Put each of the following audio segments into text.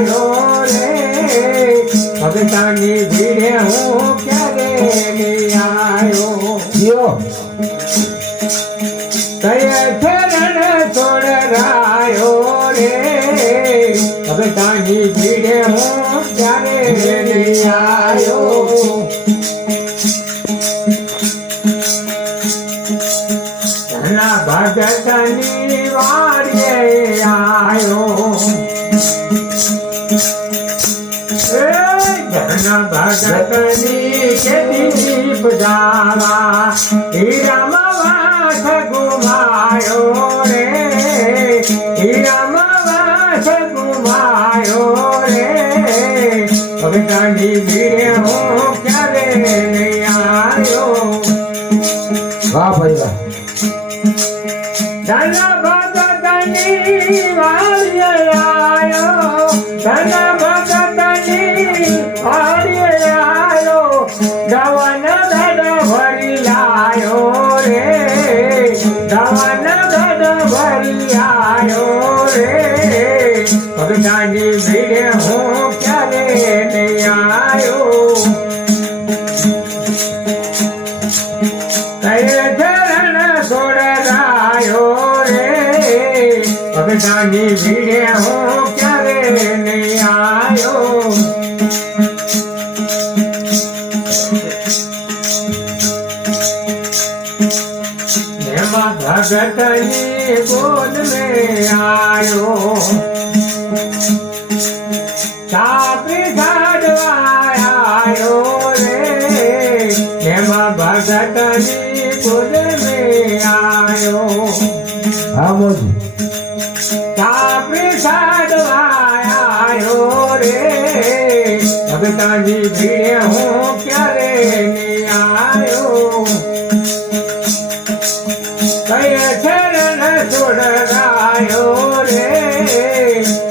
આવ્યો રે ભગતાની ભીડે હું ક્યારે નહીં આવ્યો કયે ચરણ છોડરાયો રે ભગતાની ભીડે હું ક્યારે નહીં આવ્યો ભગતની વાડીએ આવ્યો ભગતની ખેતી બજાવા હીરામાં વાસ ગુમાયો રે હીરામાં વાસ ગુમાયો રે ભગતની ભીડે હું ક્યારે નહીં આવ્યો વાહ ભાઈ વાહ ધન ભગતની વાડીએ આવ્યો ધન ભગતની વાડીએ આવ્યો ગવન ગઢ ભરી લાયો રે ગવન ગઢ ભરી આવ્યો રે ભગતાની ભીડે હું ક્યારે નહીં આવ્યો ભગતાની ભીડે હું ક્યારે નહીં આવ્યો એમાં ભગતની ગોદ મેં આવ્યો ચાપી ઘાડવા આવ્યો રે એમાં ભગતની ગોદ મેં આવ્યો હા મોજી ચાપડી સાડવાયો રે ભગતાની ભીડે હું ક્યારે નહીં આવ્યો કયે ચરણ છોડરાયો રે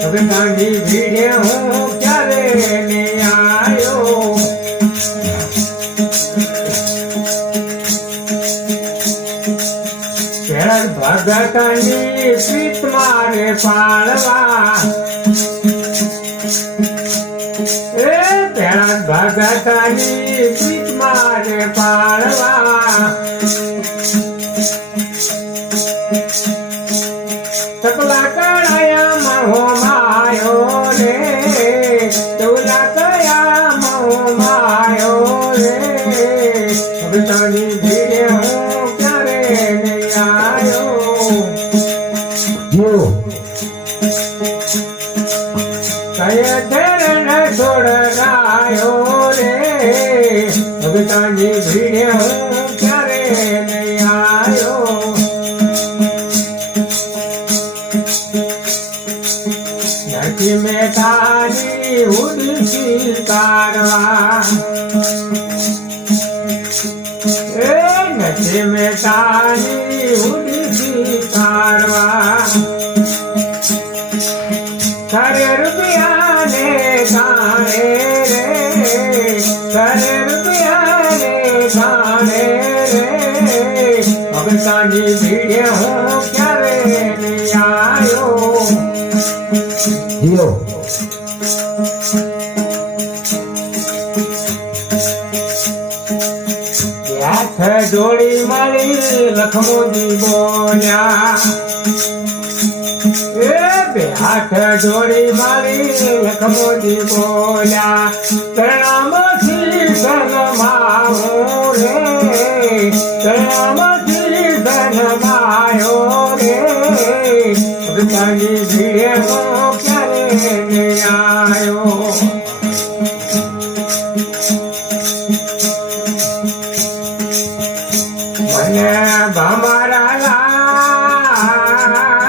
ભગતાની ભીડે હું ક્યારે નહીં આવ્યો ભગતની પ્રીત મારે પાળવા ભગતની પ્રીત મારે પાળવા તપલા કળાયા મહો માયો રે તપલા કયા મહો માયો રે ભગતની ભીડે હું ક્યારે નહીં આવ્યો કયે ચરણ છોડરાયો રે ભગતાની ભીડે હું ક્યારે નહીં આવ્યો નથી મેટાની ઉડસી કારવા નથી મેટાની ઉડસી કારવા કરે રૂપિયાને કાણે રે કરે રૂપિયાને કાણે રે ભગતાની ભીડે હું ક્યારે નહીં આવ્યો હાથ જોડી મારી લખમોજી બોલ્યા હાથ જોડી મારી લખમોજી બોલ્યા પ્રણામથી ધનમાયો રે પ્રણામથી ધનમાયો રે ભગતાની ભીડે હું ક્યારે નહીં આવ્યો